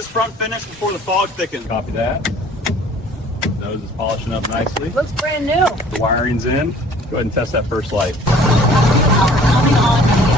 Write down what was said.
this front finish before the fog thickens. Copy that. Nose is polishing up nicely. Looks brand new. The wiring's in. Go ahead and test that first light. Coming on.